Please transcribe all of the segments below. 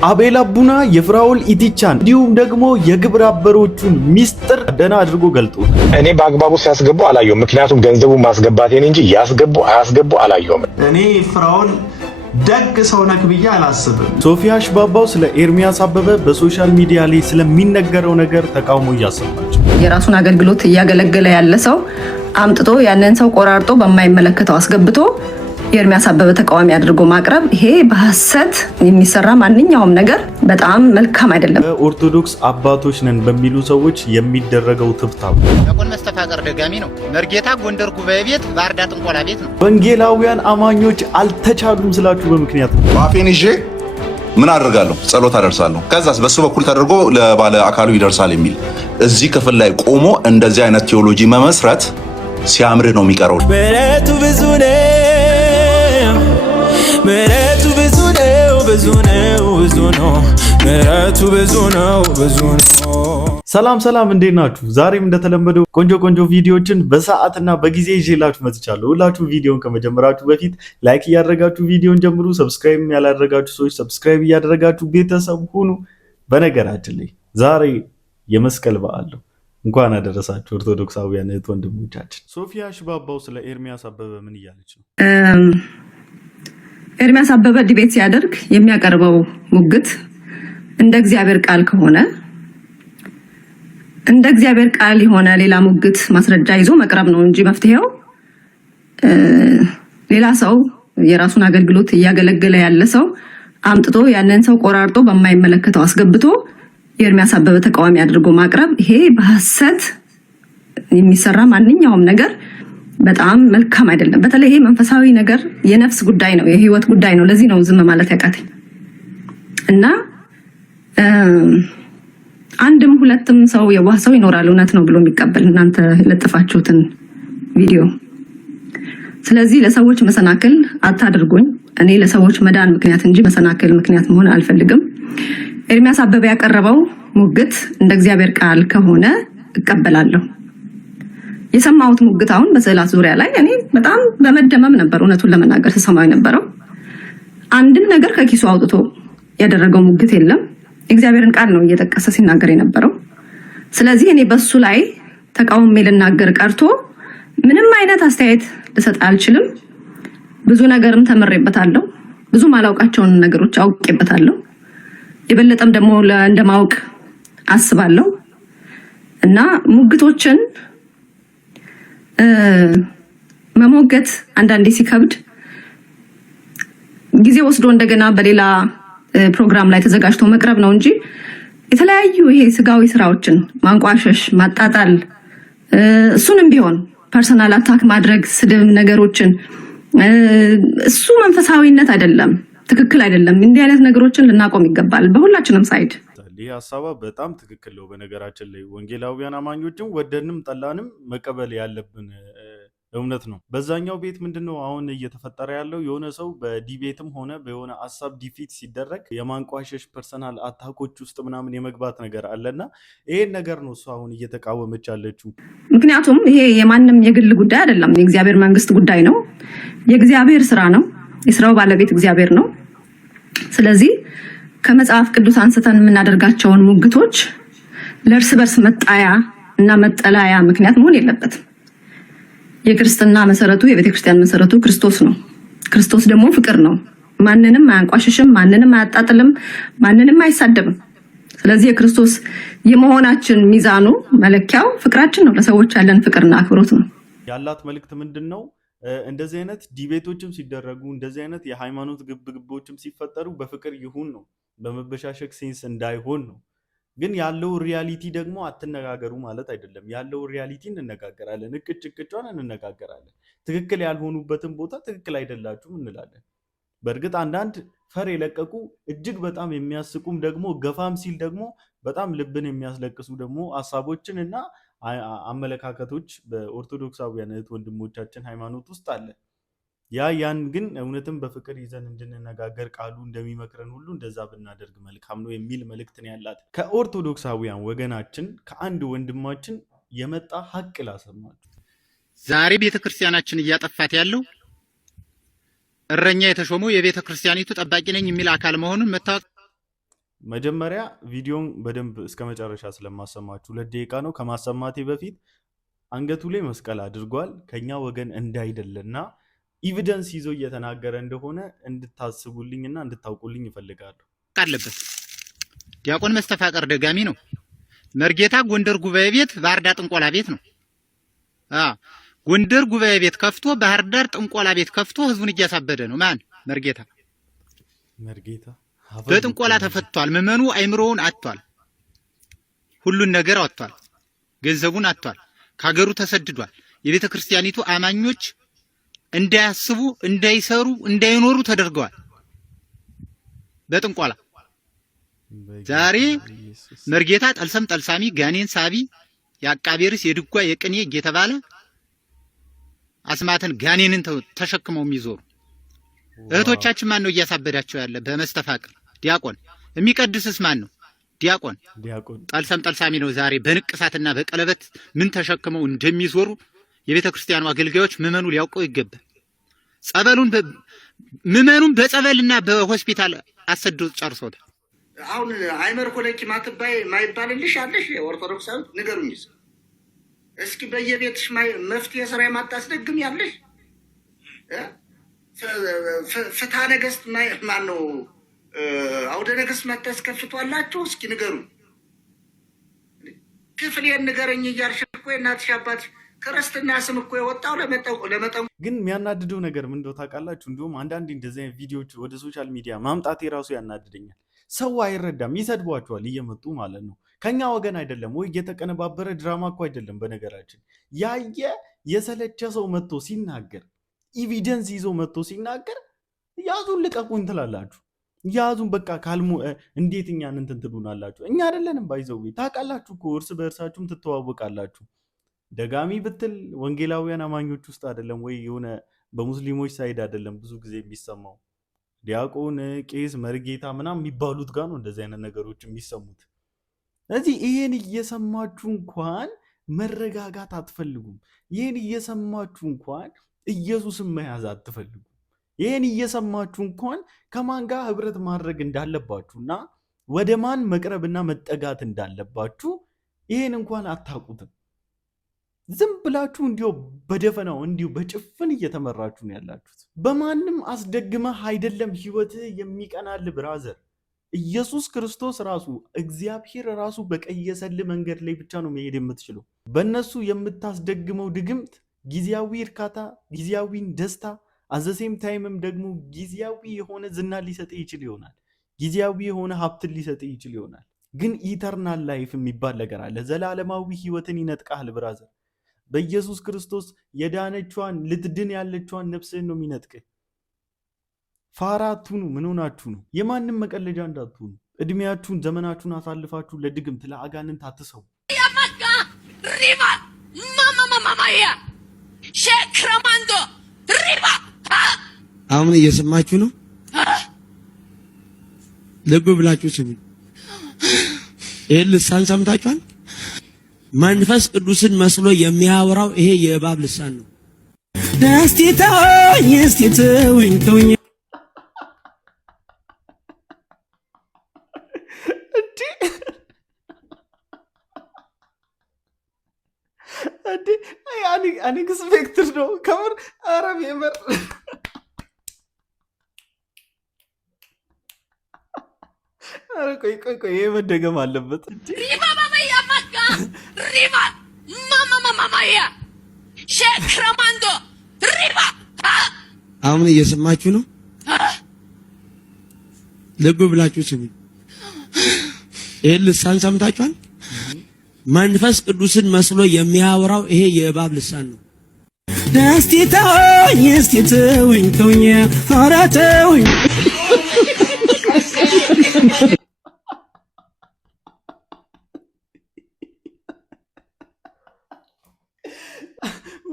አቤል አቡና የፍራኦል ኢቲቻን እንዲሁም ደግሞ የግብረ አበሮቹን ሚስጥር ደና አድርጎ ገልጦ እኔ በአግባቡ ሲያስገቡ አላየሁም። ምክንያቱም ገንዘቡ ማስገባቴን እንጂ ያስገቡ አያስገቡ አላየሁም። እኔ ፍራኦል ደግ ሰው ነክ ብዬ አላስብም። ሶፊያ ሽባባው ስለ ኤርሚያስ አበበ በሶሻል ሚዲያ ላይ ስለሚነገረው ነገር ተቃውሞ እያሰማች የራሱን አገልግሎት እያገለገለ ያለ ሰው አምጥቶ ያንን ሰው ቆራርጦ በማይመለከተው አስገብቶ ኤርሚያስ አበበ ተቃዋሚ አድርጎ ማቅረብ ይሄ በሐሰት የሚሰራ ማንኛውም ነገር በጣም መልካም አይደለም። ኦርቶዶክስ አባቶች ነን በሚሉ ሰዎች የሚደረገው ትብታብ ያቆን መስተፋቀር ደጋሚ ነው። መርጌታ ጎንደር ጉባኤ ቤት፣ ባርዳ ጥንቆላ ቤት ነው። ወንጌላውያን አማኞች አልተቻሉም ስላችሁ በምክንያት ነው። ባፌን ይዤ ምን አደርጋለሁ? ጸሎት አደርሳለሁ። ከዛስ በሱ በኩል ተደርጎ ለባለ አካሉ ይደርሳል የሚል እዚህ ክፍል ላይ ቆሞ እንደዚህ አይነት ቴዎሎጂ መመስረት ሲያምር ነው የሚቀረው። ምሕረቱ ብዙ ነው፣ ምሕረቱ ብዙ ነው፣ ብዙ ነው፣ ብዙ ነው፣ ምሕረቱ ብዙ ነው፣ ብዙ ነው። ሰላም ሰላም፣ እንዴት ናችሁ? ዛሬም እንደተለመደው ቆንጆ ቪዲዮዎችን በሰዓትና በጊዜ ይዤላችሁ መጥቻለሁ። ሁላችሁ ቪዲዮን ከመጀመራችሁ በፊት ላይክ እያደረጋችሁ ቪዲዮን ጀምሩ። ሰብስክራይብ ያላደረጋችሁ ሰዎች ሰብስክራይብ እያደረጋችሁ ቤተሰብ ሁኑ። በነገራችን ላይ ዛሬ የመስቀል በዓል ነው። እንኳን አደረሳችሁ ኦርቶዶክሳውያን እህት ወንድሞቻችን። ሶፊያ ሽባባው ስለ ኤርሚያስ አበበ ምን እያለች ነው? ኤርሚያስ አበበ ዲቤት ሲያደርግ የሚያቀርበው ሙግት እንደ እግዚአብሔር ቃል ከሆነ እንደ እግዚአብሔር ቃል የሆነ ሌላ ሙግት ማስረጃ ይዞ መቅረብ ነው እንጂ መፍትሄው ሌላ ሰው የራሱን አገልግሎት እያገለገለ ያለ ሰው አምጥቶ ያንን ሰው ቆራርጦ በማይመለከተው አስገብቶ ኤርሚያስ አበበ ተቃዋሚ አድርጎ ማቅረብ ይሄ በሐሰት የሚሰራ ማንኛውም ነገር በጣም መልካም አይደለም። በተለይ ይሄ መንፈሳዊ ነገር የነፍስ ጉዳይ ነው፣ የህይወት ጉዳይ ነው። ለዚህ ነው ዝም ማለት ያቃተኝ እና አንድም ሁለትም ሰው የዋህ ሰው ይኖራል እውነት ነው ብሎ የሚቀበል እናንተ ለጥፋችሁትን ቪዲዮ። ስለዚህ ለሰዎች መሰናክል አታድርጉኝ። እኔ ለሰዎች መዳን ምክንያት እንጂ መሰናክል ምክንያት መሆን አልፈልግም። ኤርሚያስ አበበ ያቀረበው ሙግት እንደ እግዚአብሔር ቃል ከሆነ እቀበላለሁ። የሰማሁት ሙግት አሁን በስዕላት ዙሪያ ላይ እኔ በጣም በመደመም ነበር እውነቱን ለመናገር ተሰማው የነበረው። አንድም ነገር ከኪሱ አውጥቶ ያደረገው ሙግት የለም። እግዚአብሔርን ቃል ነው እየጠቀሰ ሲናገር የነበረው። ስለዚህ እኔ በሱ ላይ ተቃውሜ ልናገር ቀርቶ ምንም አይነት አስተያየት ልሰጥ አልችልም። ብዙ ነገርም ተመሬበታለሁ። ብዙ ማላውቃቸውን ነገሮች አውቄበታለሁ። የበለጠም ደግሞ እንደማውቅ አስባለሁ እና ሙግቶችን መሞገት አንዳንዴ ሲከብድ ጊዜ ወስዶ እንደገና በሌላ ፕሮግራም ላይ ተዘጋጅቶ መቅረብ ነው እንጂ የተለያዩ ይሄ ስጋዊ ስራዎችን ማንቋሸሽ፣ ማጣጣል እሱንም ቢሆን ፐርሰናል አታክ ማድረግ፣ ስድብ ነገሮችን እሱ መንፈሳዊነት አይደለም፣ ትክክል አይደለም። እንዲህ አይነት ነገሮችን ልናቆም ይገባል በሁላችንም ሳይድ። ይህ ሀሳባ በጣም ትክክል ነው። በነገራችን ላይ ወንጌላውያን አማኞችም ወደንም ጠላንም መቀበል ያለብን እውነት ነው። በዛኛው ቤት ምንድነው አሁን እየተፈጠረ ያለው? የሆነ ሰው በዲቤትም ሆነ በሆነ ሀሳብ ዲፊት ሲደረግ የማንቋሸሽ ፐርሰናል አታኮች ውስጥ ምናምን የመግባት ነገር አለና ይሄን ነገር ነው እሱ አሁን እየተቃወመች ያለችው። ምክንያቱም ይሄ የማንም የግል ጉዳይ አይደለም፣ የእግዚአብሔር መንግስት ጉዳይ ነው። የእግዚአብሔር ስራ ነው። የስራው ባለቤት እግዚአብሔር ነው። ስለዚህ ከመጽሐፍ ቅዱስ አንስተን የምናደርጋቸውን ሙግቶች ለእርስ በርስ መጣያ እና መጠላያ ምክንያት መሆን የለበትም። የክርስትና መሰረቱ የቤተክርስቲያን መሰረቱ ክርስቶስ ነው። ክርስቶስ ደግሞ ፍቅር ነው። ማንንም አያንቋሽሽም፣ ማንንም አያጣጥልም፣ ማንንም አይሳደብም። ስለዚህ የክርስቶስ የመሆናችን ሚዛኑ መለኪያው ፍቅራችን ነው። ለሰዎች ያለን ፍቅርና አክብሮት ነው። ያላት መልእክት ምንድን ነው? እንደዚህ አይነት ዲቤቶችም ሲደረጉ እንደዚህ አይነት የሃይማኖት ግብግቦችም ሲፈጠሩ በፍቅር ይሁን ነው፣ በመበሻሸክ ሴንስ እንዳይሆን ነው። ግን ያለው ሪያሊቲ ደግሞ አትነጋገሩ ማለት አይደለም። ያለው ሪያሊቲ እንነጋገራለን፣ እቅጭቅጫን እንነጋገራለን። ትክክል ያልሆኑበትን ቦታ ትክክል አይደላችሁም እንላለን። በእርግጥ አንዳንድ ፈር የለቀቁ እጅግ በጣም የሚያስቁም ደግሞ ገፋም ሲል ደግሞ በጣም ልብን የሚያስለቅሱ ደግሞ ሀሳቦችን እና አመለካከቶች በኦርቶዶክሳውያን እህት ወንድሞቻችን ሃይማኖት ውስጥ አለ። ያን ግን እውነትም በፍቅር ይዘን እንድንነጋገር ቃሉ እንደሚመክረን ሁሉ እንደዛ ብናደርግ መልካም ነው የሚል መልእክት ነው ያላት። ከኦርቶዶክሳውያን ወገናችን ከአንድ ወንድማችን የመጣ ሀቅ ላሰማችሁ። ዛሬ ቤተክርስቲያናችን እያጠፋት ያለው እረኛ የተሾመው የቤተክርስቲያኒቱ ጠባቂ ነኝ የሚል አካል መሆኑን መታወቅ መጀመሪያ ቪዲዮን በደንብ እስከ መጨረሻ ስለማሰማችሁ 2 ደቂቃ ነው። ከማሰማቴ በፊት አንገቱ ላይ መስቀል አድርጓል። ከኛ ወገን እንዳይደለና ኤቪደንስ ይዞ እየተናገረ እንደሆነ እንድታስቡልኝና እንድታውቁልኝ ይፈልጋሉ። አለበት ዲያቆን መስተፋቀር ደጋሚ ነው። መርጌታ ጎንደር ጉባኤ ቤት ባህር ዳር ጥንቆላ ቤት ነው። ጎንደር ጉባኤ ቤት ከፍቶ ባህር ዳር ጥንቆላ ቤት ከፍቶ ህዝቡን እያሳበደ ነው። ማን? መርጌታ በጥንቆላ ተፈቷል። ምዕመኑ አይምሮውን አጥቷል። ሁሉን ነገር አጥቷል። ገንዘቡን አጥቷል። ከሀገሩ ተሰድዷል። የቤተ ክርስቲያኒቱ አማኞች እንዳያስቡ፣ እንዳይሰሩ፣ እንዳይኖሩ ተደርገዋል በጥንቆላ። ዛሬ መርጌታ ጠልሰም ጠልሳሚ ጋኔን ሳቢ የአቃቤርስ የድጓ የቅኔ እየተባለ አስማትን ጋኔንን ተሸክመው የሚዞሩ እህቶቻችን ማን ነው እያሳበዳቸው ያለ? በመስተፋቅር ዲያቆን። የሚቀድስስ ማን ነው? ዲያቆን። ጠልሰም ጠልሳሚ ነው። ዛሬ በንቅሳትና በቀለበት ምን ተሸክመው እንደሚዞሩ የቤተ ክርስቲያኑ አገልጋዮች ምዕመኑ ሊያውቀው ይገባል። ጸበሉን ምዕመኑን በጸበልና በሆስፒታል አሰዶ ጨርሶታል። አሁን አይመር ኮለኪ ማትባይ ማይባልልሽ አለሽ? ኦርቶዶክሳዊ ንገሩኝ እስኪ። በየቤትሽ መፍትሄ ስራ የማታስደግም ያለሽ ፍትሐ ነገሥት ማን ነው? አውደ ነገሥት ማታስከፍቷላችሁ? እስኪ ንገሩ። ክፍሌን ንገረኝ እያልሽ እኮ የእናትሽ አባት ክርስትና ስም እኮ የወጣው ለመጠው። ግን የሚያናድደው ነገር ምን እንደው ታውቃላችሁ? እንዲሁም አንዳንድ እንደዚህ አይነት ቪዲዮዎች ወደ ሶሻል ሚዲያ ማምጣት የራሱ ያናድደኛል። ሰው አይረዳም፣ ይሰድቧቸዋል እየመጡ ማለት ነው። ከኛ ወገን አይደለም ወይ የተቀነባበረ ድራማ እኮ አይደለም። በነገራችን ያየ የሰለቸ ሰው መጥቶ ሲናገር፣ ኤቪደንስ ይዞ መጥቶ ሲናገር ያዙን ልቀቁን ትላላችሁ። ያዙን በቃ ካልሙ እንዴት እኛን እንትን ትሉናላችሁ? እኛ አይደለንም ባይዘው ታውቃላችሁ እኮ እርስ በእርሳችሁም ትተዋወቃላችሁ። ደጋሚ ብትል ወንጌላውያን አማኞች ውስጥ አይደለም ወይ የሆነ በሙስሊሞች ሳይድ አይደለም ብዙ ጊዜ የሚሰማው። ዲያቆን፣ ቄስ፣ መርጌታ ምናምን የሚባሉት ጋር ነው እንደዚህ አይነት ነገሮች የሚሰሙት። ስለዚህ ይሄን እየሰማችሁ እንኳን መረጋጋት አትፈልጉም። ይሄን እየሰማችሁ እንኳን ኢየሱስን መያዝ አትፈልጉም። ይሄን እየሰማችሁ እንኳን ከማን ጋር ህብረት ማድረግ እንዳለባችሁና ወደ ማን መቅረብና መጠጋት እንዳለባችሁ ይሄን እንኳን አታውቁትም። ዝም ብላችሁ እንዲሁ በደፈናው እንዲሁ በጭፍን እየተመራችሁ ነው ያላችሁት። በማንም አስደግመህ አይደለም ህይወትህ የሚቀናል ብራዘር። ኢየሱስ ክርስቶስ ራሱ እግዚአብሔር ራሱ በቀየሰልህ መንገድ ላይ ብቻ ነው መሄድ የምትችለው። በእነሱ የምታስደግመው ድግምት ጊዜያዊ እርካታ፣ ጊዜያዊ ደስታ፣ አዘሴም ታይምም ደግሞ ጊዜያዊ የሆነ ዝና ሊሰጥህ ይችል ይሆናል። ጊዜያዊ የሆነ ሀብትን ሊሰጥህ ይችል ይሆናል። ግን ኢተርናል ላይፍ የሚባል ነገር አለ። ዘላለማዊ ህይወትን ይነጥቃል ብራዘር። በኢየሱስ ክርስቶስ የዳነቿን ልትድን ያለቿን ነፍስህን ነው የሚነጥቅህ። ፋራ አትሁኑ። ምን ሆናችሁ ነው? የማንም መቀለጃ እንዳትሆኑ። እድሜያችሁን ዘመናችሁን አሳልፋችሁ ለድግምት ለአጋንንት አትሰው። አሁን እየሰማችሁ ነው። ልብ ብላችሁ ስሙ። ይህን ልሳን ሰምታችኋል? መንፈስ ቅዱስን መስሎ የሚያወራው ይሄ የእባብ ልሳን ነው። እስቲ ተወኝ፣ እስቲ ተወኝ፣ ተወኝ። አንኤክስፔክትድ ነው ከምር። አረብ የመር ቆይ ይሄ መደገም አለበት። አሁን እየሰማችሁ ነው። ልብ ብላችሁ ስሙ። ይህን ልሳን ሰምታችኋል? መንፈስ ቅዱስን መስሎ የሚያወራው ይሄ የእባብ ልሳን ነው። እስቲ ተወኝ፣ እስቲ ተወኝ፣ ተወኝ፣ ኧረ ተወኝ።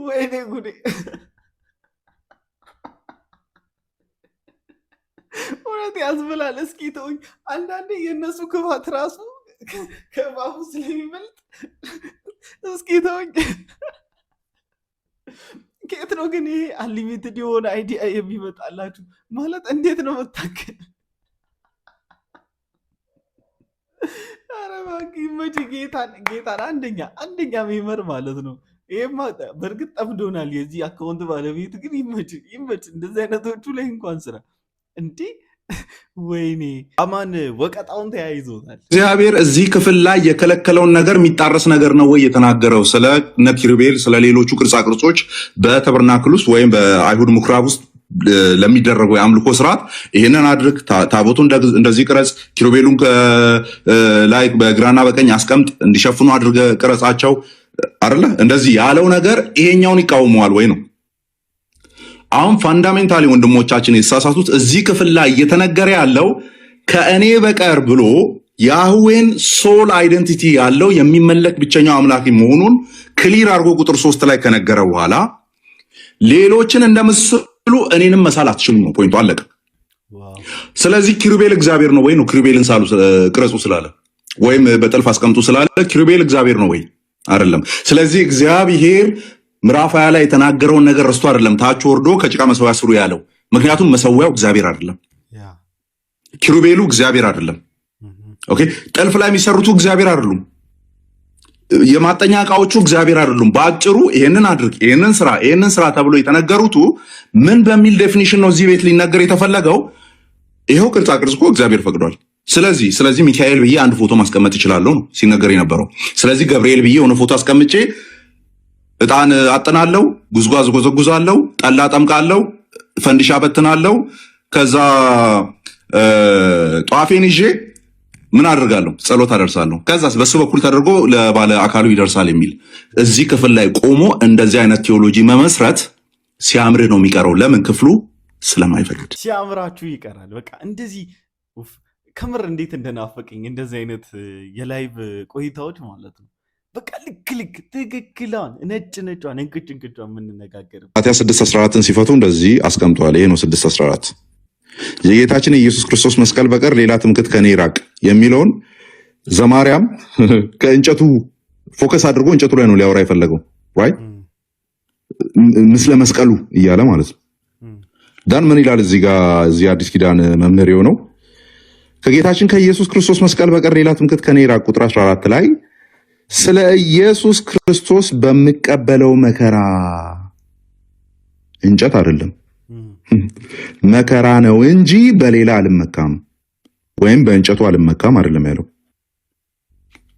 ወይኔ ጉዴ! እውነት ያዝብላል። እስኪ ተውኝ። አንዳንዴ የእነሱ ክፋት ራሱ ከእባቡ ስለሚበልጥ እስኪ ተውኝ። ከየት ነው ግን ይሄ አንሊሚትድ የሆነ አይዲያ የሚመጣላችሁ? ማለት እንዴት ነው መታከል? ኧረ እባክህ ይመች ጌታን አንደኛ ሜመር ማለት ነው። ይሄማ በእርግጥ ጠምዶናል። የዚህ አካውንት ባለቤት ግን ይመች እንደዚህ አይነቶቹ ላይ እንኳን ስራ እንዴ ወይኔ አማን ወቀጣውን ተያይዞታል። እግዚአብሔር እዚህ ክፍል ላይ የከለከለውን ነገር የሚጣረስ ነገር ነው ወይ የተናገረው? ስለ ኪሩቤል ስለ ሌሎቹ ቅርጻ ቅርጾች በተበርናክል ውስጥ ወይም በአይሁድ ምኩራብ ውስጥ ለሚደረገው የአምልኮ ስርዓት ይህንን አድርግ፣ ታቦቱን እንደዚህ ቅረጽ፣ ኪሩቤሉን ላይ በግራና በቀኝ አስቀምጥ፣ እንዲሸፍኑ አድርገ ቅረጻቸው አይደለ? እንደዚህ ያለው ነገር ይሄኛውን ይቃወመዋል ወይ ነው? አሁን ፋንዳሜንታሊ ወንድሞቻችን የተሳሳቱት እዚህ ክፍል ላይ እየተነገረ ያለው ከእኔ በቀር ብሎ ያህዌን ሶል አይደንቲቲ ያለው የሚመለክ ብቸኛው አምላክ መሆኑን ክሊር አድርጎ ቁጥር 3 ላይ ከነገረ በኋላ ሌሎችን እንደምስሉ እኔንም መሳል አትችሉም ነው ፖይንቱ፣ አለቀ። ስለዚህ ኪሩቤል እግዚአብሔር ነው ወይ ነው? ኪሩቤልን ሳሉ ቅረጹ ስላለ ወይም በጥልፍ አስቀምጡ ስላለ ኪሩቤል እግዚአብሔር ነው ወይ? አይደለም። ስለዚህ እግዚአብሔር ምዕራፍ 20 ላይ የተናገረውን ነገር ረስቶ አይደለም ታች ወርዶ ከጭቃ መሰዊያ ስሩ ያለው። ምክንያቱም መሰዊያው እግዚአብሔር አይደለም፣ ኪሩቤሉ እግዚአብሔር አይደለም። ኦኬ፣ ጥልፍ ላይ የሚሰሩት እግዚአብሔር አይደሉም፣ የማጠኛ ዕቃዎቹ እግዚአብሔር አይደሉም። በአጭሩ ይሄንን አድርግ፣ ይሄንን ስራ ተብሎ የተነገሩት ምን በሚል ዴፊኒሽን ነው እዚህ ቤት ሊነገር የተፈለገው? ይሄው ቅርጻ ቅርጽ እኮ እግዚአብሔር ፈቅዷል። ስለዚህ ሚካኤል ብዬ አንድ ፎቶ ማስቀመጥ እችላለሁ ነው ሲነገር የነበረው። ስለዚህ ገብርኤል ብዬ የሆነ ፎቶ አስቀምጬ እጣን አጥናለሁ፣ ጉዝጓዝ ጎዘጉዛለሁ፣ ጠላ ጠምቃለሁ፣ ፈንዲሻ በትናለሁ፣ ከዛ ጧፌን ይዤ ምን አደርጋለሁ? ጸሎት አደርሳለሁ። ከዛስ በሱ በኩል ተደርጎ ለባለ አካሉ ይደርሳል የሚል እዚህ ክፍል ላይ ቆሞ እንደዚህ አይነት ቴዎሎጂ መመስረት ሲያምር ነው የሚቀረው። ለምን? ክፍሉ ስለማይፈቅድ። ሲያምራችሁ ይቀራል። በቃ እንደዚህ ከምር እንዴት እንደናፈቀኝ እንደዚህ አይነት የላይቭ ቆይታዎች ማለት ነው። በቃ ልክ ትክክሏን ነጯን እንቅጭን የምንነጋገርበት ማቴዎስ 6:14ን ሲፈቱ እንደዚህ አስቀምጧል። ይሄ ነው 6:14 የጌታችን የኢየሱስ ክርስቶስ መስቀል በቀር ሌላ ትምክህት ከኔ ይራቅ የሚለውን ዘማርያም ከእንጨቱ ፎከስ አድርጎ እንጨቱ ላይ ነው ሊያወራ የፈለገው ራይት ምስለ መስቀሉ እያለ ማለት ነው። ዳን ምን ይላል እዚህ አዲስ ኪዳን መምህር የሆነው ከጌታችን ከኢየሱስ ክርስቶስ መስቀል በቀር ሌላ ትምክህት ከኔ ይራቅ ቁጥር 14 ላይ ስለ ኢየሱስ ክርስቶስ በሚቀበለው መከራ እንጨት አይደለም መከራ ነው እንጂ በሌላ አልመካም ወይም በእንጨቱ አልመካም አይደለም ያለው።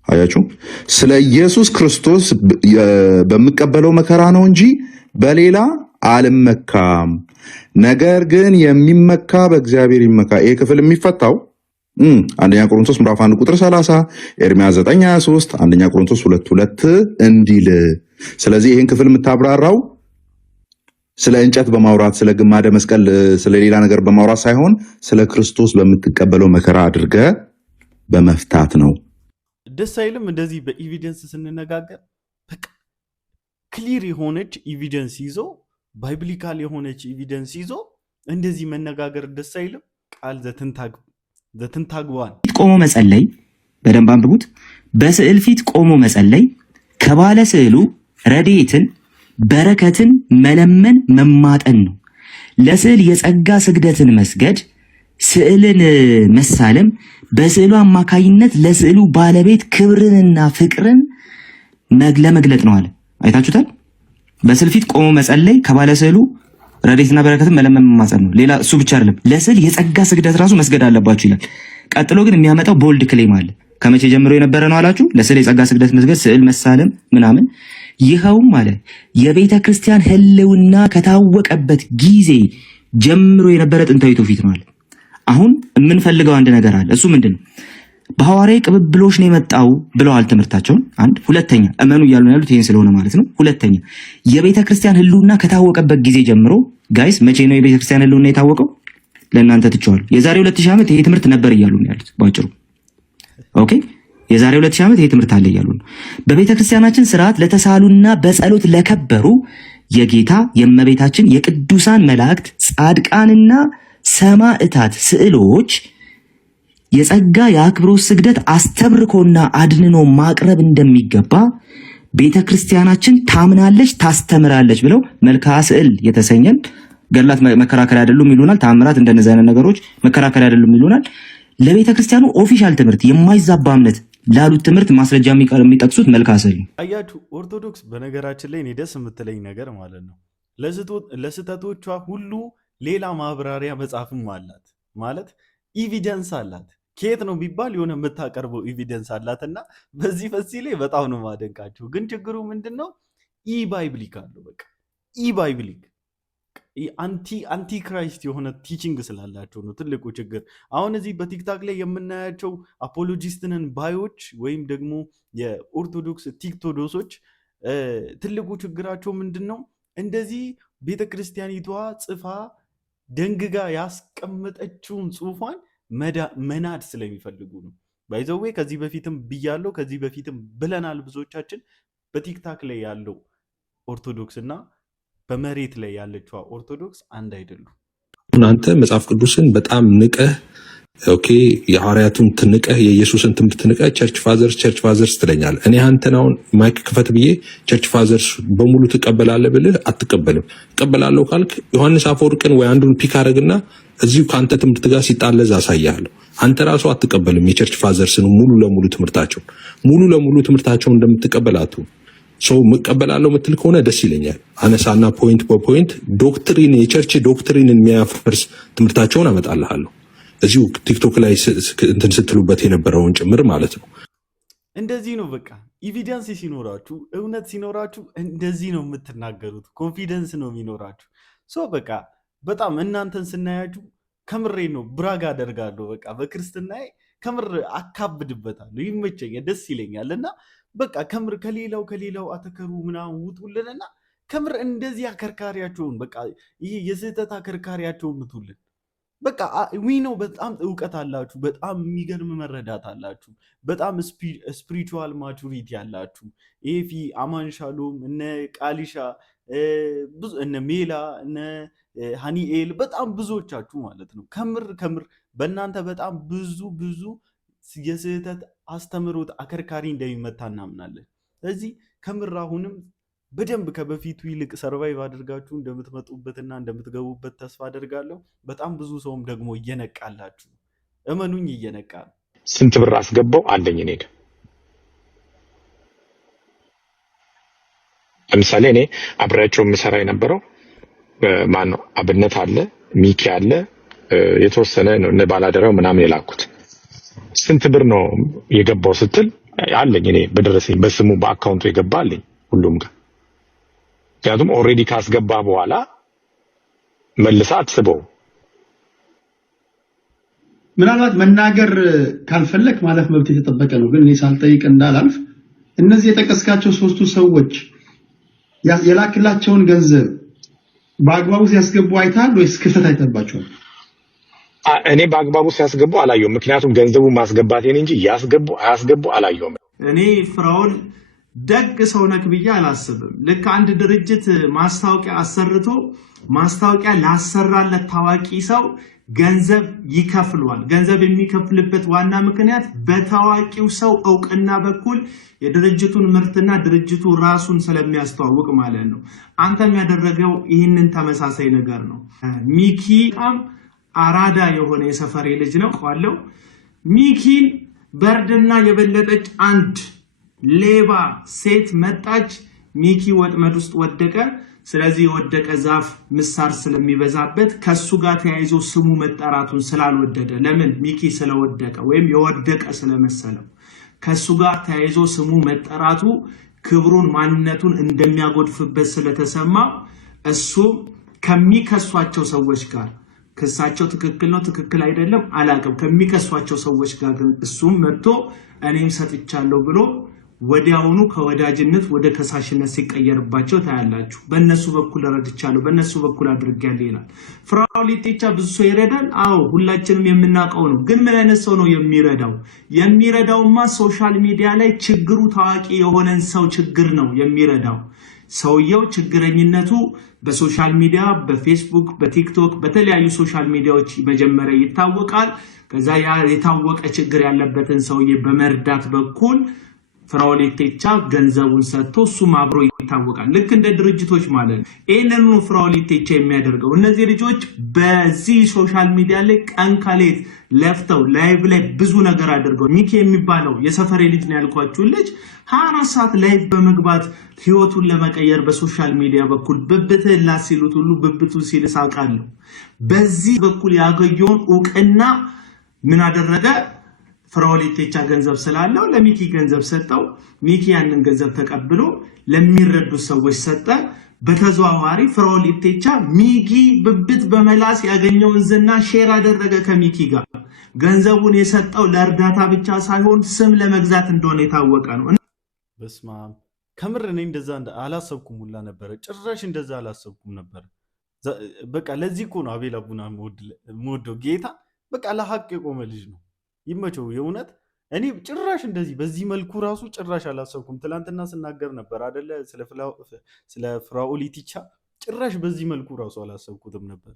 አያችሁ፣ ስለ ኢየሱስ ክርስቶስ በሚቀበለው መከራ ነው እንጂ በሌላ አልመካም፣ ነገር ግን የሚመካ በእግዚአብሔር ይመካ። ይሄ ክፍል የሚፈታው አንደኛ ቆሮንቶስ ምዕራፍ 1 ቁጥር 30፣ ኤርምያስ 9:23፣ አንደኛ ቆሮንቶስ 2:2 እንዲል። ስለዚህ ይሄን ክፍል የምታብራራው ስለ እንጨት በማውራት ስለ ግማደ መስቀል ስለ ሌላ ነገር በማውራት ሳይሆን ስለ ክርስቶስ በምትቀበለው መከራ አድርገ በመፍታት ነው። ደስ አይልም? እንደዚህ በኤቪደንስ ስንነጋገር በቃ ክሊር የሆነች ኤቪደንስ ይዞ ባይብሊካል የሆነች ኤቪደንስ ይዞ እንደዚህ መነጋገር ደስ አይልም? ቃል ዘትንታግባን ቆሞ መጸለይ፣ በደንብ አንብቡት። በስዕል ፊት ቆሞ መጸለይ ከባለ ስዕሉ ረድኤትን በረከትን መለመን መማጠን ነው። ለስዕል የጸጋ ስግደትን መስገድ፣ ስዕልን መሳለም በስዕሉ አማካይነት ለስዕሉ ባለቤት ክብርንና ፍቅርን ለመግለጥ ነው አለ። አይታችሁታል? በስዕል ፊት ቆሞ መጸለይ ከባለ ስዕሉ ረድኤትና በረከትን መለመን መማጸን ነው። ሌላ እሱ ብቻ አይደለም፣ ለስዕል የጸጋ ስግደት ራሱ መስገድ አለባችሁ ይላል። ቀጥሎ ግን የሚያመጣው ቦልድ ክሌም አለ። ከመቼ ጀምሮ የነበረ ነው አላችሁ? ለስዕል የጸጋ ስግደት መስገድ፣ ስዕል መሳለም ምናምን። ይኸውም አለ የቤተ ክርስቲያን ሕልውና ከታወቀበት ጊዜ ጀምሮ የነበረ ጥንታዊ ትውፊት ነው አለ። አሁን የምንፈልገው አንድ ነገር አለ። እሱ ምንድን ነው? በሐዋርያዊ ቅብብሎች ነው የመጣው ብለዋል ትምህርታቸውን። አንድ ሁለተኛ እመኑ እያሉ ያሉት ይሄን ስለሆነ ማለት ነው። ሁለተኛ የቤተ ክርስቲያን ሕልውና ከታወቀበት ጊዜ ጀምሮ ጋይስ፣ መቼ ነው የቤተ ክርስቲያን ሕልውና የታወቀው? ለእናንተ ትቼዋለሁ። የዛሬ 2000 ዓመት ይሄ ትምህርት ነበር እያሉ ነው ያሉት ባጭሩ። ኦኬ፣ የዛሬ 2000 ዓመት ይሄ ትምህርት አለ እያሉ ነው። በቤተ ክርስቲያናችን ስርዓት ለተሳሉና በጸሎት ለከበሩ የጌታ የእመቤታችን የቅዱሳን መላእክት ጻድቃንና ሰማዕታት ስዕሎች የጸጋ የአክብሮት ስግደት አስተብርኮና አድንኖ ማቅረብ እንደሚገባ ቤተ ክርስቲያናችን ታምናለች፣ ታስተምራለች ብለው መልክዓ ስዕል የተሰኘን ገድላት መከራከሪያ አይደሉም ይሉናል። ተአምራት እንደነዚህ አይነት ነገሮች መከራከሪያ አይደሉም ይሉናል። ለቤተ ክርስቲያኑ ኦፊሻል ትምህርት የማይዛባ እምነት ላሉት ትምህርት ማስረጃ የሚጠቅሱት መልካሰል አያችሁ ኦርቶዶክስ በነገራችን ላይ እኔ ደስ የምትለኝ ነገር ማለት ነው ለስተቶቿ ሁሉ ሌላ ማብራሪያ መጽሐፍም አላት ማለት ኤቪደንስ አላት ከየት ነው ቢባል የሆነ የምታቀርበው ኤቪደንስ አላትና በዚህ ላይ በጣም ነው ማደንቃቸው ግን ችግሩ ምንድነው ባይብሊክ አለው በቃ ባይብሊክ አንቲ ክራይስት የሆነ ቲቺንግ ስላላቸው ነው ትልቁ ችግር አሁን እዚህ በቲክታክ ላይ የምናያቸው አፖሎጂስትንን ባዮች ወይም ደግሞ የኦርቶዶክስ ቲክቶዶሶች ትልቁ ችግራቸው ምንድነው እንደዚህ ቤተክርስቲያኒቷ ጽፋ ደንግጋ ያስቀመጠችውን ጽሑፏን መናድ ስለሚፈልጉ ነው ባይዘዌ ከዚህ በፊትም ብያለው ከዚህ በፊትም ብለናል ብዙዎቻችን በቲክታክ ላይ ያለው ኦርቶዶክስ እና በመሬት ላይ ያለችው ኦርቶዶክስ አንድ አይደሉም አንተ መጽሐፍ ቅዱስን በጣም ንቀህ ኦኬ የሐዋርያቱን ትንቀህ የኢየሱስን ትምህርት ትንቀህ ቸርች ፋዘርስ ትለኛለህ እኔ አንተን አሁን ማይክ ክፈት ብዬ ቸርች ፋዘርስ በሙሉ ትቀበላለህ ብልህ አትቀበልም እቀበላለሁ ካልክ ዮሐንስ አፈወርቅን ወይ አንዱን ፒክ አደረግና እዚሁ ከአንተ ትምህርት ጋር ሲጣለዝ አሳያለሁ አንተ ራሱ አትቀበልም የቸርች ፋዘርስን ሙሉ ለሙሉ ትምህርታቸውን እንደምትቀበላቱ ሰው መቀበላለሁ ምትል ከሆነ ደስ ይለኛል አነሳና ፖይንት በፖይንት ዶክትሪን የቸርች ዶክትሪንን የሚያፈርስ ትምህርታቸውን አመጣልሃለሁ እዚሁ ቲክቶክ ላይ እንትን ስትሉበት የነበረውን ጭምር ማለት ነው እንደዚህ ነው በቃ ኤቪደንስ ሲኖራችሁ እውነት ሲኖራችሁ እንደዚህ ነው የምትናገሩት ኮንፊደንስ ነው የሚኖራችሁ ሶ በቃ በጣም እናንተን ስናያችሁ ከምሬ ነው ብራጋ አደርጋለሁ በቃ በክርስትናዬ ከምር አካብድበታለሁ ይመቸኛል ደስ ይለኛልና በቃ ከምር ከሌላው አተከሩ ምናምን ውጡልንና ከምር እንደዚህ አከርካሪያቸውን በቃ ይሄ የስህተት አከርካሪያቸውን ምቱልን በቃ ዊኖ በጣም ዕውቀት አላችሁ በጣም የሚገርም መረዳት አላችሁ በጣም ስፒሪቹዋል ማቹሪቲ አላችሁ ኤፊ አማን ሻሎም እነ ቃሊሻ ብዙ እነ ሜላ እነ ሃኒኤል በጣም ብዙዎቻችሁ ማለት ነው ከምር በእናንተ በጣም ብዙ የስህተት አስተምሮት አከርካሪ እንደሚመታ እናምናለን ስለዚህ ከምር አሁንም በደንብ ከበፊቱ ይልቅ ሰርቫይቭ አድርጋችሁ እንደምትመጡበትና እንደምትገቡበት ተስፋ አደርጋለሁ በጣም ብዙ ሰውም ደግሞ እየነቃላችሁ እመኑኝ እየነቃ ስንት ብር አስገባው አለኝ እኔ ለምሳሌ እኔ አብራቸው የምሰራ የነበረው ማን ነው አብነት አለ ሚኪ አለ የተወሰነ ነው እነ ባላደራው ምናምን የላኩት ስንት ብር ነው የገባው ስትል አለኝ እኔ በደረሰኝ በስሙ በአካውንቱ የገባ አለኝ ሁሉም ጋር ያቱም ኦሬዲ ካስገባ በኋላ መልሳ አትስበው ምናልባት መናገር ካልፈለክ ማለት መብት የተጠበቀ ነው ግን እኔ ሳልጠይቅ እንዳላልፍ እነዚህ የጠቀስካቸው ሶስቱ ሰዎች የላክላቸውን ገንዘብ በአግባቡ ሲያስገቡ አይታል ወይስ ክፍተት አይተባቸው እኔ በአግባቡ ሲያስገቡ አላየሁም ምክንያቱም ገንዘቡ ማስገባቴን እንጂ አያስገቡ አላየሁም እኔ ፍራኦል ደግ ሰው ነክ ብዬ አላስብም ልክ አንድ ድርጅት ማስታወቂያ አሰርቶ ማስታወቂያ ላሰራለት ታዋቂ ሰው ገንዘብ ይከፍሏል ገንዘብ የሚከፍልበት ዋና ምክንያት በታዋቂው ሰው ዕውቅና በኩል የድርጅቱን ምርትና ድርጅቱ ራሱን ስለሚያስተዋውቅ ማለት ነው አንተም ያደረገው ይህንን ተመሳሳይ ነገር ነው ሚኪ አራዳ የሆነ የሰፈሬ ልጅ ነው ቋለው ሚኪን በርድና የበለጠች አንድ ሌባ ሴት መጣች ሚኪ ወጥመድ ውስጥ ወደቀ ስለዚህ የወደቀ ዛፍ ምሳር ስለሚበዛበት ከሱ ጋር ተያይዞ ስሙ መጠራቱን ስላልወደደ ለምን ሚኪ ስለወደቀ ወይም የወደቀ ስለመሰለው ከሱ ጋር ተያይዞ ስሙ መጠራቱ ክብሩን ማንነቱን እንደሚያጎድፍበት ስለተሰማ እሱ ከሚከሷቸው ሰዎች ጋር ክሳቸው ትክክል ነው ትክክል አይደለም አላቀም ከሚከሷቸው ሰዎች ጋር ግን እሱም መጥቶ እኔም ሰጥቻለሁ ብሎ ወዲያውኑ ከወዳጅነት ወደ ከሳሽነት ሲቀየርባቸው ታያላችሁ በእነሱ በኩል ረድቻለሁ በእነሱ በኩል አድርጌያለሁ ይላል ፍራኦል ኢቴቻ ብዙ ሰው ይረዳል አዎ ሁላችንም የምናውቀው ነው ግን ምን አይነት ሰው ነው የሚረዳውማ ሶሻል ሚዲያ ላይ ችግሩ ታዋቂ የሆነን ሰው ችግር ነው የሚረዳው ሰውየው ችግረኝነቱ በሶሻል ሚዲያ በፌስቡክ በቲክቶክ በተለያዩ ሶሻል ሚዲያዎች መጀመሪያ ይታወቃል ከዛ ያ የታወቀ ችግር ያለበትን ሰውዬ በመርዳት በኩል ፍራኦል ኢቴቻ ገንዘቡን ሰጥቶ እሱም አብሮ ይታወቃል። ልክ እንደ ድርጅቶች ማለት ነው። ይሄንን ነው ፍራኦል ኢቴቻ የሚያደርገው። እነዚህ ልጆች በዚህ ሶሻል ሚዲያ ላይ ቀን ከሌት ለፍተው ላይቭ ላይ ብዙ ነገር አድርገው ሚኪ የሚባለው የሰፈሬ ልጅ ነው ያልኳችሁ ልጅ 24 ሰዓት ላይቭ በመግባት ህይወቱን ለመቀየር በሶሻል ሚዲያ በኩል ብብትህን ላሲሉት ሁሉ ብብቱን ሲልስ አውቃለሁ። በዚህ በኩል ያገኘውን እውቅና ምን አደረገ? ፍራኦል ኢቴቻ ገንዘብ ስላለው ለሚኪ ገንዘብ ሰጠው። ሚኪ ያንን ገንዘብ ተቀብሎ ለሚረዱ ሰዎች ሰጠ። በተዘዋዋሪ ፍራኦል ኢቴቻ ሚኪ ብብት በመላስ ያገኘውን ዝና ሼር አደረገ ከሚኪ ጋር። ገንዘቡን የሰጠው ለእርዳታ ብቻ ሳይሆን ስም ለመግዛት እንደሆነ የታወቀ ነው። በስማም ከምር እኔ እንደዛ አላሰብኩም ሁላ ነበረ። ጭራሽ እንደዛ አላሰብኩም ነበር። በቃ ለዚህ እኮ ነው አቤል አቡና የምወደው። ጌታ በቃ ለሀቅ የቆመ ልጅ ነው። ይመቸው የእውነት። እኔ ጭራሽ እንደዚህ በዚህ መልኩ ራሱ ጭራሽ አላሰብኩም። ትላንትና ስናገር ነበር አይደለ ስለ ፍራኦል ኢቴቻ። ጭራሽ በዚህ መልኩ ራሱ አላሰብኩትም ነበር።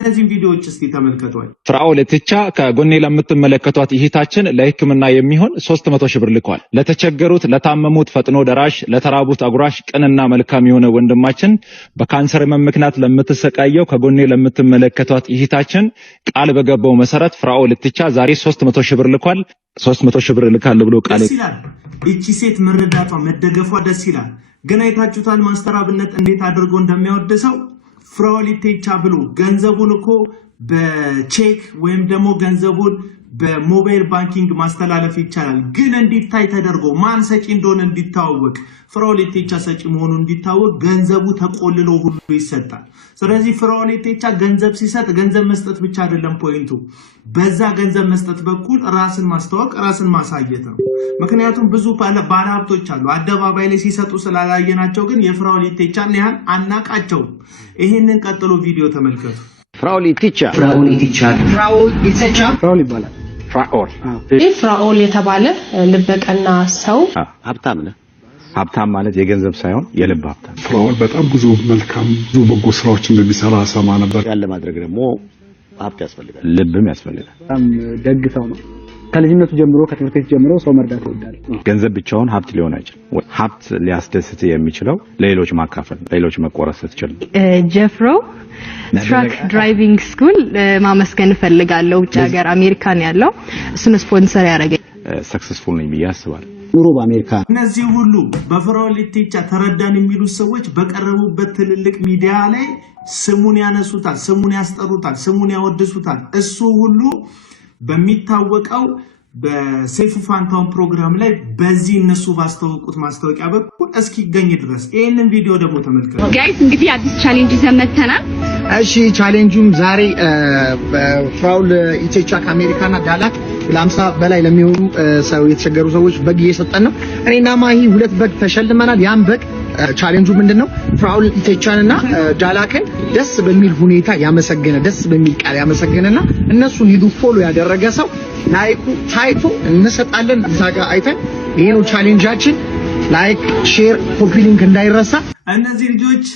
እነዚህን ቪዲዮዎች እስቲ ተመልከቷል። ፍራኦል ኢቴቻ ከጎኔ ለምትመለከቷት እህታችን ለሕክምና የሚሆን 300 ሺህ ብር ልኳል። ለተቸገሩት፣ ለታመሙት ፈጥኖ ደራሽ፣ ለተራቡት አጉራሽ ቅንና መልካም የሆነ ወንድማችን በካንሰር ምክንያት ለምትሰቃየው ከጎኔ ለምትመለከቷት እህታችን ቃል በገባው መሰረት ፍራኦል ኢቴቻ ዛሬ 300 ሺህ ብር ልኳል። 300 ሺህ ብር ልካል ብሎ ቃል ይላል። እቺ ሴት መረዳቷ መደገፏ ደስ ይላል። ግን አይታችሁታል ማስተር አብነት እንዴት አድርጎ እንደሚያወድሰው ፍራኦል ኢቴቻ ብሎ ገንዘቡን እኮ በቼክ ወይም ደግሞ ገንዘቡን በሞባይል ባንኪንግ ማስተላለፍ ይቻላል። ግን እንዲታይ ተደርጎ ማን ሰጪ እንደሆነ እንዲታወቅ ፍራኦል ኢቴቻ ሰጪ መሆኑ እንዲታወቅ ገንዘቡ ተቆልሎ ሁሉ ይሰጣል። ስለዚህ ፍራኦል ኢቴቻ ገንዘብ ሲሰጥ ገንዘብ መስጠት ብቻ አይደለም ፖይንቱ። በዛ ገንዘብ መስጠት በኩል ራስን ማስተዋወቅ፣ ራስን ማሳየት ነው። ምክንያቱም ብዙ ባለሀብቶች አሉ አደባባይ ላይ ሲሰጡ ስላላየናቸው ግን የፍራኦል ኢቴቻን ያህል አናቃቸው። ይሄንን ቀጥሎ ቪዲዮ ተመልከቱ። ፍራኦል ኢቴቻ ይባላል። ፍራኦል የተባለ ልበቀና ሰው ሀብታም ነው። ሀብታም ማለት የገንዘብ ሳይሆን የልብ ሀብታም። ፍራኦል በጣም ብዙ መልካም ብዙ በጎ ስራዎችን እንደሚሰራ ሰማ ነበር። ያን ለማድረግ ደግሞ ሀብት ያስፈልጋል፣ ልብም ያስፈልጋል። በጣም ደግ ሰው ነው። ከልጅነቱ ጀምሮ ከትምህርት ቤት ጀምሮ ሰው መርዳት ይወዳል። ገንዘብ ብቻውን ሀብት ሊሆን አይችልም። ሀብት ሊያስደስት የሚችለው ለሌሎች ማካፈል፣ ለሌሎች መቆረስ ስትችል። ጀፍሮ ትራክ ድራይቪንግ ስኩል ማመስገን እፈልጋለሁ። ውጭ ሀገር አሜሪካን ያለው እሱን ስፖንሰር ያደረገኝ ሰክሰስፉል ነኝ ብዬ አስባለሁ። ኑሮ በአሜሪካ። እነዚህ ሁሉ በፍራኦል ኢቴቻ ተረዳን የሚሉ ሰዎች በቀረቡበት ትልልቅ ሚዲያ ላይ ስሙን ያነሱታል፣ ስሙን ያስጠሩታል፣ ስሙን ያወድሱታል። እሱ ሁሉ በሚታወቀው በሰይፉ ፋንታውን ፕሮግራም ላይ በዚህ እነሱ ባስተዋወቁት ማስታወቂያ በኩል እስኪገኝ ድረስ ይሄንን ቪዲዮ ደግሞ ተመልከቱ። ጋይስ እንግዲህ አዲስ ቻሌንጅ ይዘን መጥተናል። እሺ ቻሌንጁም ዛሬ ፍራኦል ኢቴቻ ከአሜሪካና ዳላክ ለ50 በላይ ለሚሆኑ ሰው የተቸገሩ ሰዎች በግ እየሰጠን ነው። እኔና ማሂ 2 በግ ተሸልመናል። ያን በግ ቻሌንጁ ምንድነው? ፍራኦል ኢቴቻንና ዳላክን ደስ በሚል ሁኔታ ያመሰገነ ደስ በሚል ቃል ያመሰገነና እነሱን ሂዱ ፎሎ ያደረገ ሰው ላይኩ ታይቶ እንሰጣለን። እዛ ጋር አይተን ይሄ ነው ቻሌንጃችን። ላይክ፣ ሼር፣ ኮፒ ሊንክ እንዳይረሳ። እነዚህ ልጆች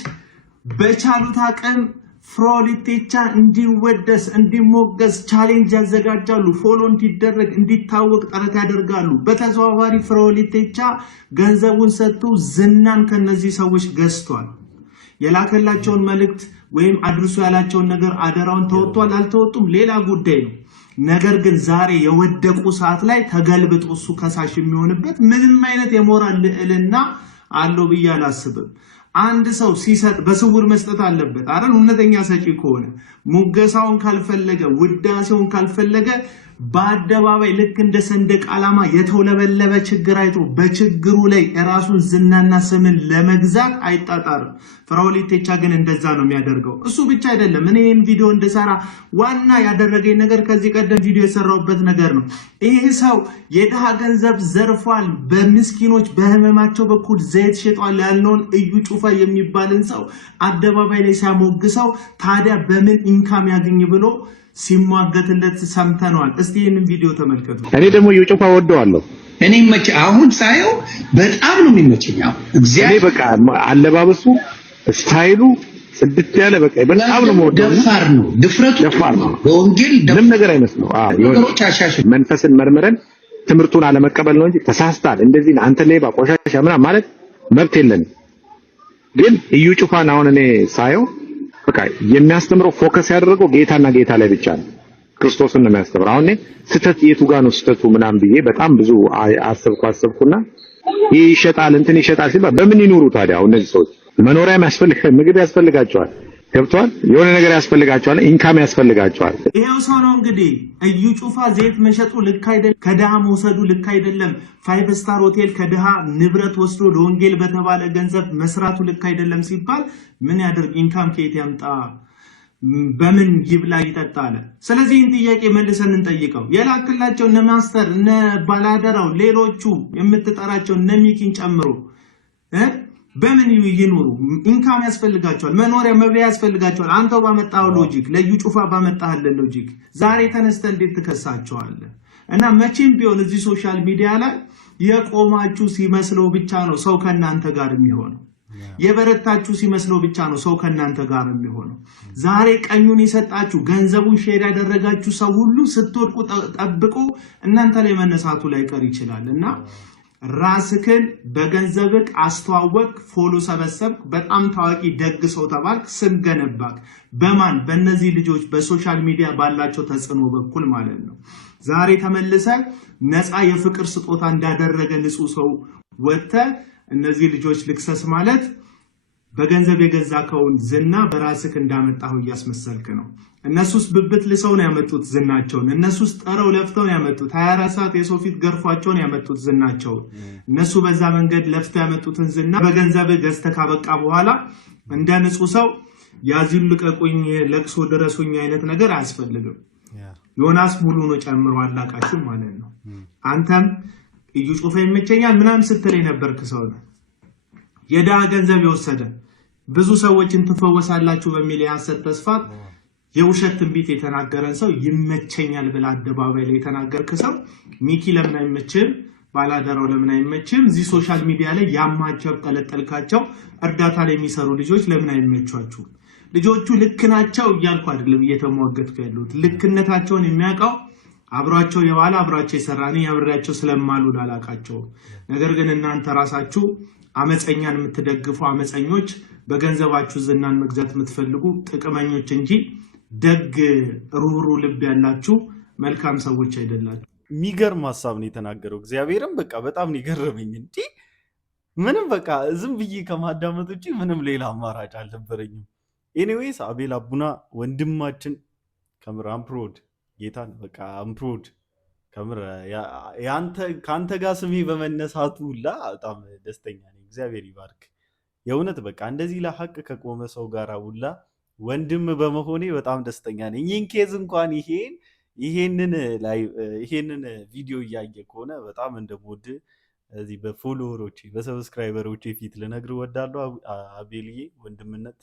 በቻሉት አቅም ፍራኦል ኢቴቻ እንዲወደስ እንዲሞገስ ቻሌንጅ ያዘጋጃሉ። ፎሎ እንዲደረግ እንዲታወቅ ጥረት ያደርጋሉ። በተዘዋዋሪ ፍራኦል ኢቴቻ ገንዘቡን ሰጥቶ ዝናን ከነዚህ ሰዎች ገዝቷል። የላከላቸውን መልእክት ወይም አድርሱ ያላቸውን ነገር አደራውን ተወጥቷል አልተወጡም ሌላ ጉዳይ ነው። ነገር ግን ዛሬ የወደቁ ሰዓት ላይ ተገልብጦ እሱ ከሳሽ የሚሆንበት ምንም አይነት የሞራል ልዕልና አለው ብዬ አላስብም። አንድ ሰው ሲሰጥ በስውር መስጠት አለበት አይደል? እውነተኛ ሰጪ ከሆነ ሙገሳውን ካልፈለገ ውዳሴውን ካልፈለገ በአደባባይ ልክ እንደ ሰንደቅ ዓላማ የተውለበለበ ችግር አይቶ በችግሩ ላይ የራሱን ዝናና ስምን ለመግዛት አይጣጣርም። ፍራኦል ኢቴቻ ግን እንደዛ ነው የሚያደርገው። እሱ ብቻ አይደለም። እኔ ይህን ቪዲዮ እንድሰራ ዋና ያደረገኝ ነገር ከዚህ ቀደም ቪዲዮ የሰራሁበት ነገር ነው። ይሄ ሰው የድሃ ገንዘብ ዘርፏል፣ በምስኪኖች በህመማቸው በኩል ዘይት ሸጧል ያልነውን እዩ ጩፋ የሚባልን ሰው አደባባይ ላይ ሲያሞግሰው ታዲያ በምን ኢንካም ያገኝ ብሎ ሲሟገትለት ሰምተነዋል። እስቲ ይህንን ቪዲዮ ተመልከቱ። እኔ ደግሞ የጮፋ ወደዋለሁ። እኔ መቼ አሁን ሳየው በጣም ነው የሚመቸኝ። እግዚአብሔር በቃ አለባበሱ ስታይሉ ጽድት ያለ በቃ በጣም ነው የምወደው። ደፋር ነው፣ ድፍረቱ ደፋር ነው። በወንጌል ምንም ነገር አይመስለው። ነገሮች አሻሽል መንፈስን መርምረን ትምህርቱን አለመቀበል ነው እንጂ ተሳስታል፣ እንደዚህ አንተ ሌባ፣ ቆሻሻ ምናምን ማለት መብት የለንም። ግን እዩ ጩፋን አሁን እኔ ሳየው በቃ የሚያስተምረው ፎከስ ያደረገው ጌታና ጌታ ላይ ብቻ ነው። ክርስቶስን ነው የሚያስተምረው። አሁን ስህተት የቱ ጋር ነው ስህተቱ ምናምን ብዬ በጣም ብዙ አሰብኩና ይህ ይሸጣል እንትን ይሸጣል ሲባል በምን ይኖሩ ታዲያ? አሁን እነዚህ ሰዎች መኖሪያም ያስፈልጋቸዋል፣ ምግብ ያስፈልጋቸዋል፣ ገብቷል፣ የሆነ ነገር ያስፈልጋቸዋል፣ ኢንካም ያስፈልጋቸዋል። ይሄው ሰው ነው እንግዲህ እዩ ጩፋ ዘይት መሸጡ ልክ አይደለም፣ ከድሃ መውሰዱ ልክ አይደለም፣ 5 ስታር ሆቴል ከድሃ ንብረት ወስዶ ለወንጌል በተባለ ገንዘብ መስራቱ ልክ አይደለም ሲባል ምን ያደርግ? ኢንካም ከየት ያምጣ? በምን ይብላ ይጠጣ አለ። ስለዚህ ይህን ጥያቄ መልሰን እንጠይቀው። የላክላቸው እነ ማስተር እነ ባላደራው ሌሎቹ የምትጠራቸው እነ ሚኪን ጨምሮ በምን ይኑሩ? ኢንካም ያስፈልጋቸዋል፣ መኖሪያ መብያ ያስፈልጋቸዋል። አንተው ባመጣው ሎጂክ፣ ለዩ ጩፋ ባመጣህልን ሎጂክ ዛሬ ተነስተ እንዴት ትከሳቸዋለህ? እና መቼም ቢሆን እዚህ ሶሻል ሚዲያ ላይ የቆማችሁ ሲመስለው ብቻ ነው ሰው ከናንተ ጋር የሚሆነው። የበረታችሁ ሲመስለው ብቻ ነው ሰው ከናንተ ጋር የሚሆነው። ዛሬ ቀኙን የሰጣችሁ ገንዘቡን ሼር ያደረጋችሁ ሰው ሁሉ ስትወድቁ ጠብቆ እናንተ ላይ መነሳቱ ላይ ቀር ይችላል። እና ራስክን በገንዘብክ አስተዋወቅ፣ ፎሎ ሰበሰብክ፣ በጣም ታዋቂ ደግ ሰው ተባልክ፣ ስም ገነባክ። በማን? በእነዚህ ልጆች በሶሻል ሚዲያ ባላቸው ተጽዕኖ በኩል ማለት ነው። ዛሬ ተመልሰ ነፃ የፍቅር ስጦታ እንዳደረገ ንጹህ ሰው ወጥተ እነዚህ ልጆች ልክሰስ ማለት በገንዘብ የገዛከውን ዝና በራስክ እንዳመጣው እያስመሰልክ ነው። እነሱስ ብብት ልሰው ነው ያመጡት ዝናቸውን። እነሱስ ጠረው ለፍተው ነው ያመጡት። 24 ሰዓት የሰው ፊት ገርፏቸው ነው ያመጡት ዝናቸውን። እነሱ በዛ መንገድ ለፍተው ያመጡትን ዝና በገንዘብ ገዝተህ ካበቃ በኋላ እንደ ንጹህ ሰው ያዚሉ ልቀቁኝ፣ ለቅሶ ድረሱኝ አይነት ነገር አያስፈልግም። ዮናስ ሙሉ ነው ጨምሮ አላቃችሁ ማለት ነው። አንተም እዩ ጩፋ ይመቸኛል ምናምን ስትል የነበርክ ሰው ነው። የድሃ ገንዘብ የወሰደ ብዙ ሰዎችን ትፈወሳላችሁ በሚል የሐሰት ተስፋት የውሸት ትንቢት የተናገረን ሰው ይመቸኛል ብላ አደባባይ ላይ የተናገርክ ሰው ሚኪ ለምን አይመችም? ባላደራው ለምን አይመችም? እዚህ ሶሻል ሚዲያ ላይ ያማቸው ቀለጠልካቸው እርዳታ ላይ የሚሰሩ ልጆች ለምን አይመቻችሁ? ልጆቹ ልክ ናቸው እያልኩ አይደለም እየተሟገትኩ ያሉት። ልክነታቸውን የሚያውቀው አብሯቸው የዋለ አብሯቸው የሰራኒ ያብራቸው ስለማሉ ላላቃቸው። ነገር ግን እናንተ ራሳችሁ አመፀኛን የምትደግፉ አመፀኞች፣ በገንዘባችሁ ዝናን መግዛት የምትፈልጉ ጥቅመኞች እንጂ ደግ ሩሩ ልብ ያላችሁ መልካም ሰዎች አይደላችሁ። የሚገርም ሀሳብ ነው የተናገረው። እግዚአብሔርም በቃ በጣም ነው የገረመኝ። እንጂ ምንም በቃ ዝም ብዬ ከማዳመጥ ውጪ ምንም ሌላ አማራጭ አልነበረኝም። ኤኒዌይስ አቤል አቡና ወንድማችን ከምር አምፕሮድ ጌታን በቃ አምፕሮድ ከምር ከአንተ ጋር ስሜ በመነሳቱ ሁላ በጣም ደስተኛ ነኝ። እግዚአብሔር ይባርክ። የእውነት በቃ እንደዚህ ለሀቅ ከቆመ ሰው ጋር ሁላ ወንድም በመሆኔ በጣም ደስተኛ ነኝ። ይህን ኬዝ እንኳን ይሄንን ቪዲዮ እያየ ከሆነ በጣም እንደምወድ እዚህ በፎሎወሮቼ በሰብስክራይበሮቼ ፊት ልነግር ወዳለሁ። አቤልዬ ወንድምነት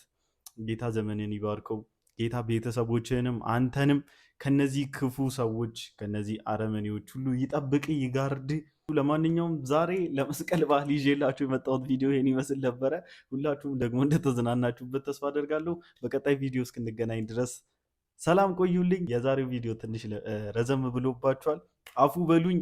ጌታ ዘመንን ይባርከው። ጌታ ቤተሰቦችንም አንተንም ከነዚህ ክፉ ሰዎች ከነዚህ አረመኔዎች ሁሉ ይጠብቅ ይጋርድ። ለማንኛውም ዛሬ ለመስቀል በዓል ይዤላችሁ የመጣሁት ቪዲዮ ይሄን ይመስል ነበረ። ሁላችሁም ደግሞ እንደተዝናናችሁበት ተስፋ አደርጋለሁ። በቀጣይ ቪዲዮ እስክንገናኝ ድረስ ሰላም ቆዩልኝ። የዛሬው ቪዲዮ ትንሽ ረዘም ብሎባችኋል፣ አፉ በሉኝ።